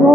Hey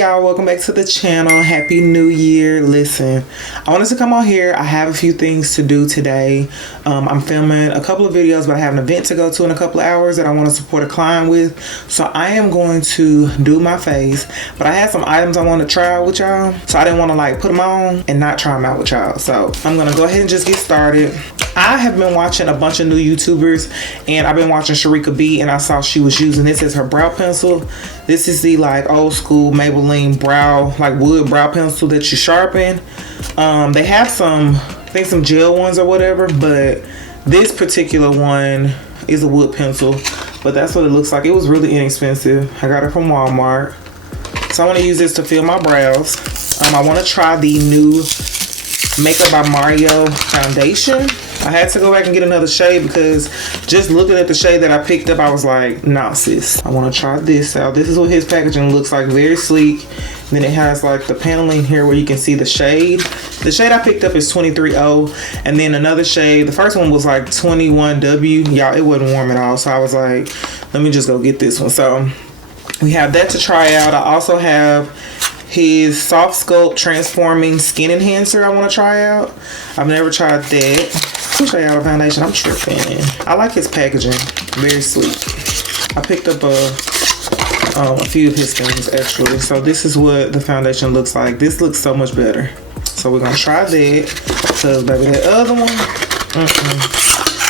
y'all, welcome back to the channel. Happy New Year. Listen, I wanted to come on here. I have a few things to do today. I'm filming a couple of videos, but I have an event to go to in a couple of hours that I want to support a client with. So I am going to do my face, but I had some items I want to try out with y'all. So I didn't want to like put them on and not try them out with y'all. So I'm going to go ahead and just get started. I have been watching a bunch of new YouTubers, and I've been watching Sharika B, and I saw she was using this as her brow pencil. This is the like old school Maybelline brow, like wood brow pencil that you sharpen. They have some, I think some gel ones or whatever, but this particular one is a wood pencil, but that's what it looks like. It was really inexpensive. I got it from Walmart. So I want to use this to fill my brows. I want to try the new Makeup by Mario foundation. I had to go back and get another shade because just looking at the shade that I picked up, I was like, nah sis, I want to try this out. This is what his packaging looks like, very sleek. And then it has like the paneling here where you can see the shade. The shade I picked up is 23O, and then another shade, the first one was like 21W. Y'all, it wasn't warm at all, so I was like, let me just go get this one. So we have that to try out. I also have his Soft Sculpt Transforming Skin Enhancer I want to try out. I've never tried that. Let me show y'all the foundation. I'm tripping. I like his packaging. Very sleek. I picked up a few of his things actually. So this is what the foundation looks like. This looks so much better. So we're going to try that. Because baby, that other one.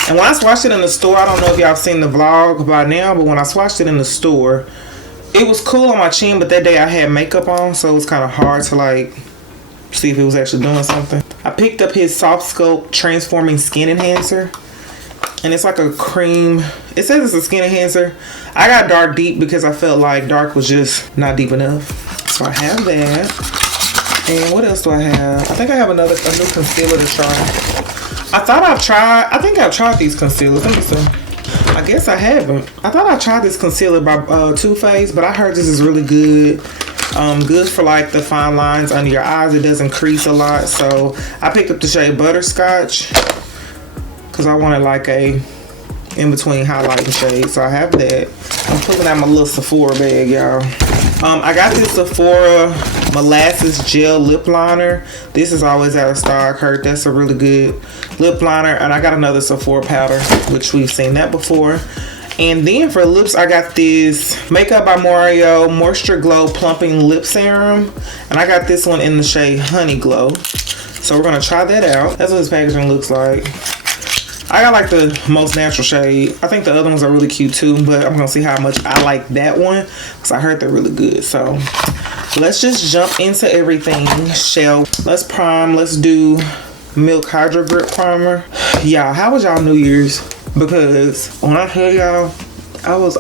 And when I swatched it in the store, I don't know if y'all seen the vlog by now, but when I swatched it in the store, it was cool on my chin, but that day I had makeup on, so it was kind of hard to like see if it was actually doing something. I picked up his Soft Sculpt Transforming Skin Enhancer, and it's like a cream. It says it's a skin enhancer. I got dark deep because I felt like dark was just not deep enough. So I have that. And what else do I have? I think I have a new concealer to try. I think I've tried these concealers. Let me see. I guess I haven't. I thought I tried this concealer by Too Faced, but I heard this is really good. Good for like the fine lines under your eyes. It doesn't crease a lot. So I picked up the shade Butterscotch because I wanted like a in-between highlighting shade. So I have that. I'm pulling out my little Sephora bag, y'all. I got this Sephora Molasses Gel Lip Liner. This is always out of stock. Heard that's a really good lip liner. And I got another Sephora powder, which we've seen that before. And then for lips, I got this Makeup by Mario Moisture Glow Plumping Lip Serum. And I got this one in the shade Honey Glow. So we're going to try that out. That's what this packaging looks like. I got like the most natural shade. I think the other ones are really cute too, but I'm going to see how much I like that one because I heard they're really good. So let's just jump into everything, let's prime. Let's do Milk Hydro Grip Primer. Y'all, how was y'all New Year's? Because when I tell y'all, I was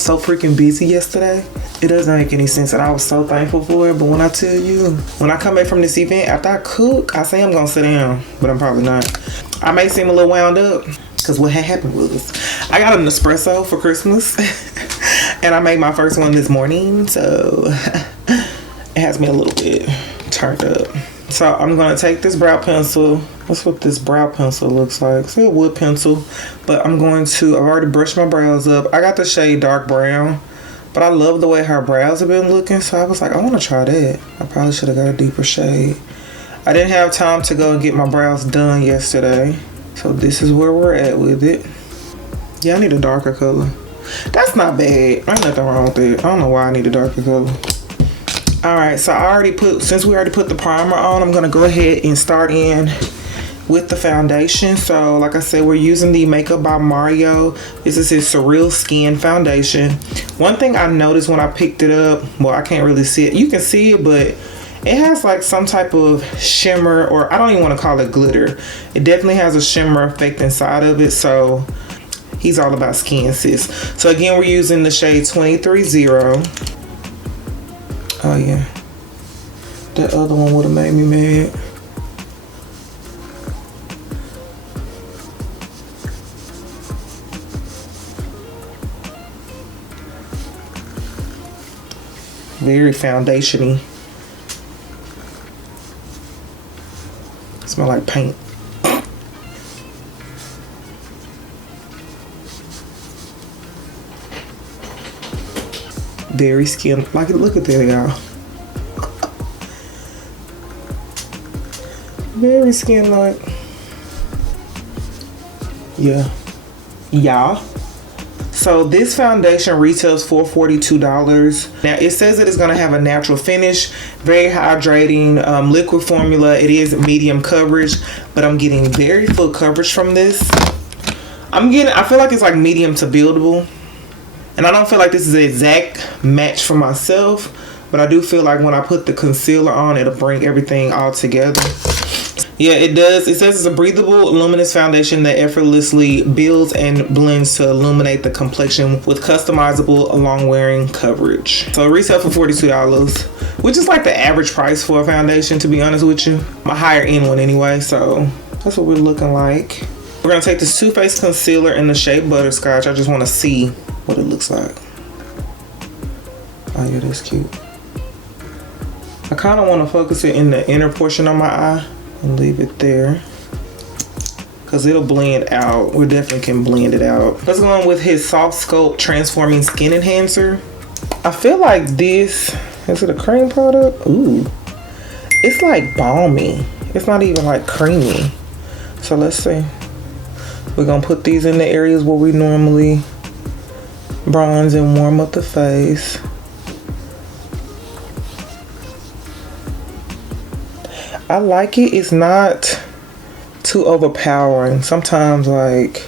so freaking busy yesterday. It doesn't make any sense, and I was so thankful for it. But when I tell you, when I come back from this event, after I cook, I say I'm gonna sit down, but I'm probably not. I may seem a little wound up because what had happened was I got an espresso for Christmas and I made my first one this morning, so it has me a little bit turned up. So I'm gonna take this brow pencil. That's what this brow pencil looks like. It's a wood pencil, but I've already brushed my brows up. I got the shade Dark Brown, but I love the way her brows have been looking, so I was like, I want to try that. I probably should have got a deeper shade. I didn't have time to go and get my brows done yesterday, so this is where we're at with it. Yeah, I need a darker color. That's not bad. Ain't nothing wrong with it. I don't know why I need a darker color. Alright, so since we already put the primer on, I'm going to go ahead and start in with the foundation. So like I said, we're using the Makeup by Mario. This is his Surrealskin foundation. One thing I noticed when I picked it up, well, I can't really see it. You can see it, but it has like some type of shimmer, or I don't even want to call it glitter. It definitely has a shimmer effect inside of it. So he's all about skin, sis. So again, we're using the shade 230. Oh yeah, that other one would have made me mad. Very foundation-y. Smell like paint. very skin, like, look at that, y'all. Very skin like. Yeah. Y'all. So this foundation retails for $42. Now it says that it's going to have a natural finish, very hydrating, liquid formula. It is medium coverage, but I'm getting very full coverage from this. I feel like it's like medium to buildable. And I don't feel like this is an exact match for myself, but I do feel like when I put the concealer on, it'll bring everything all together. Yeah, it does. It says it's a breathable, luminous foundation that effortlessly builds and blends to illuminate the complexion with customizable, long-wearing coverage. So it retails for $42, which is like the average price for a foundation, to be honest with you. My higher end one anyway, so that's what we're looking like. We're going to take this Too Faced concealer in the shade Butterscotch. I just want to see what it looks like. Oh yeah, that's cute. I kind of want to focus it in the inner portion of my eye and leave it there, because it'll blend out. We definitely can blend it out. Let's go on with his Soft Sculpt Transforming Skin Enhancer. I feel like this, is it a cream product? Ooh, it's like balmy. It's not even like creamy. So let's see. We're gonna put these in the areas where we normally bronze and warm up the face. I like it. It's not too overpowering. Sometimes like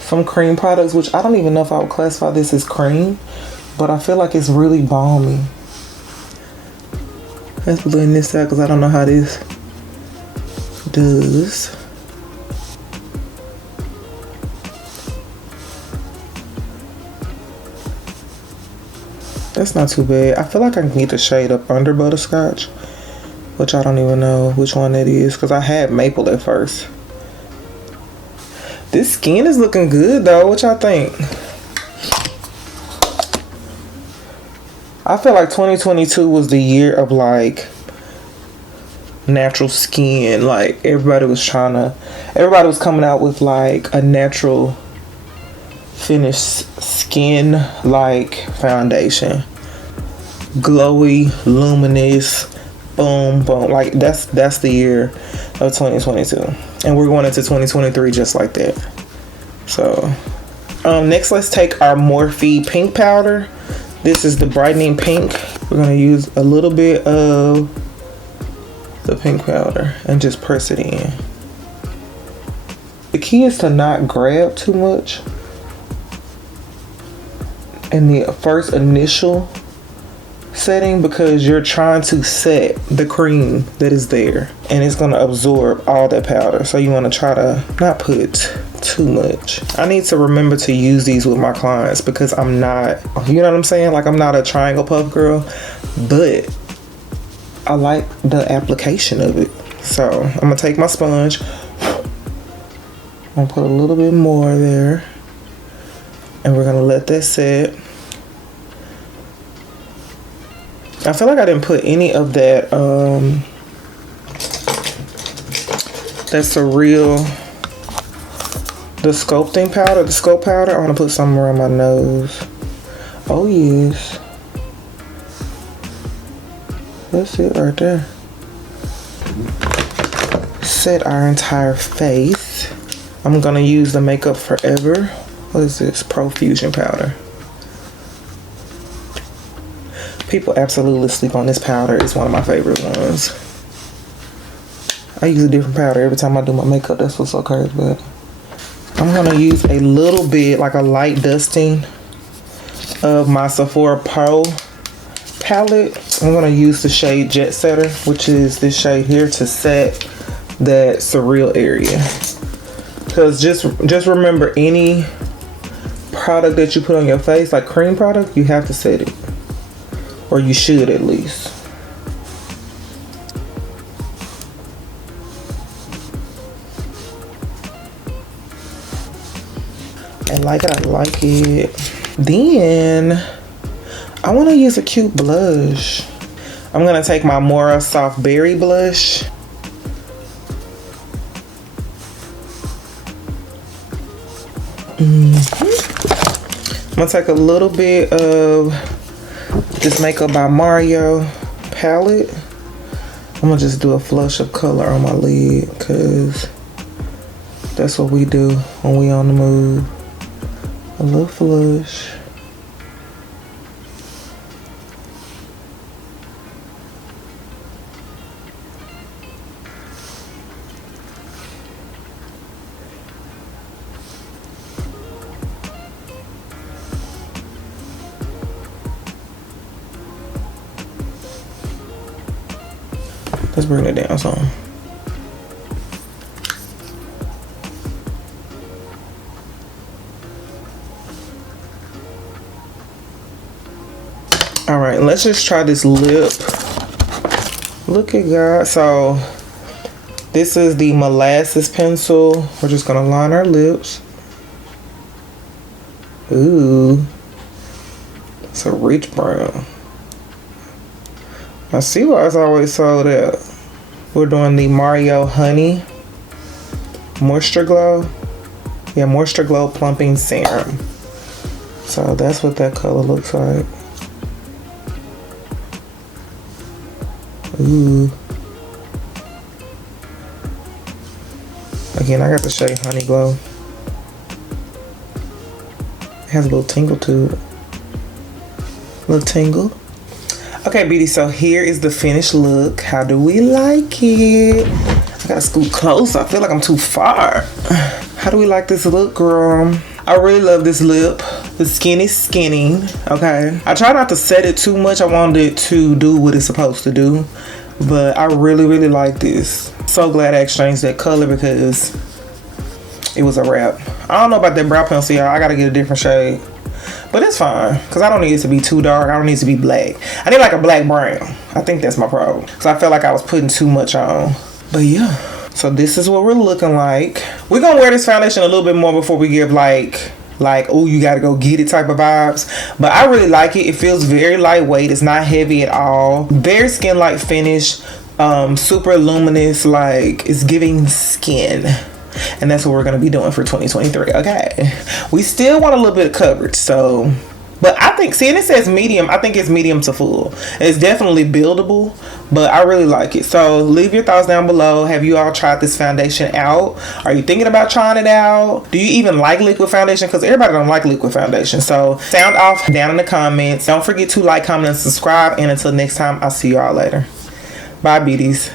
some cream products, which I don't even know if I would classify this as cream, but I feel like it's really balmy. Let's blend this out because I don't know how this does. That's not too bad. I feel like I can get the shade up under Butterscotch, which I don't even know which one that is because I had Maple at first. This skin is looking good though. What y'all think? I feel like 2022 was the year of like natural skin. Like everybody was coming out with like a natural finished skin like foundation. Glowy, luminous, boom, boom. Like that's the year of 2022. And we're going into 2023 just like that. So next let's take our Morphe pink powder. This is the brightening pink. We're going to use a little bit of the pink powder and just press it in. The key is to not grab too much in the first initial setting, because you're trying to set the cream that is there and it's going to absorb all that powder. So you want to try to not put too much. I need to remember to use these with my clients because I'm not, you know what I'm saying? Like I'm not a triangle puff girl, but I like the application of it. So I'm going to take my sponge. I'm going to put a little bit more there and we're going to let that set. I feel like I didn't put any of that the sculpting powder, the sculpt powder. I want to put some around my nose. Oh yes, that's it right there. Set our entire face. I'm gonna use the Makeup Forever. What is this? Profusion powder. People absolutely sleep on this powder. It's one of my favorite ones. I use a different powder every time I do my makeup. That's what's so crazy about it. I'm going to use a little bit, like a light dusting of my Sephora Pro palette. I'm going to use the shade Jet Setter, which is this shade here, to set that Surreal area. Because just remember, any product that you put on your face, like cream product, you have to set it. Or you should at least. I like it, I like it. Then I want to use a cute blush. I'm going to take my Morphe Soft Berry blush. gonna take a little bit of this Makeup by Mario palette. I'm gonna just do a flush of color on my lid because that's what we do when we on the move. A little flush. Let's bring it down some. All right, let's just try this lip. Look at God. So this is the Molasses pencil. We're just gonna line our lips. Ooh, it's a rich brown. I see why it's always sold out. We're doing the Mario Honey Moisture Glow. Yeah, Moisture Glow Plumping Serum. So that's what that color looks like. Ooh. Again, I got the shade Honey Glow. It has a little tingle to it. Little tingle. Okay, beauty, so here is the finished look. How do we like it? I gotta scoot close. I feel like I'm too far. How do we like this look, girl? I really love this lip. The skin is skinny, okay? I try not to set it too much. I wanted it to do what it's supposed to do. But I really, really like this. So glad I exchanged that color because it was a wrap. I don't know about that brow pencil, y'all. I gotta get a different shade. But it's fine, because I don't need it to be too dark. I don't need it to be black. I need like a black brown. I think that's my problem. Because I felt like I was putting too much on. But yeah. So this is what we're looking like. We're going to wear this foundation a little bit more before we give like, oh, you got to go get it type of vibes. But I really like it. It feels very lightweight. It's not heavy at all. Very skin-like finish. Super luminous. Like, it's giving skin. And that's what we're going to be doing for 2023. Okay. We still want a little bit of coverage. So, but I think, see, and it says medium. I think it's medium to full. It's definitely buildable, but I really like it. So leave your thoughts down below. Have you all tried this foundation out? Are you thinking about trying it out? Do you even like liquid foundation? Because everybody don't like liquid foundation. So sound off down in the comments. Don't forget to like, comment, and subscribe. And until next time, I'll see y'all later. Bye, beauties.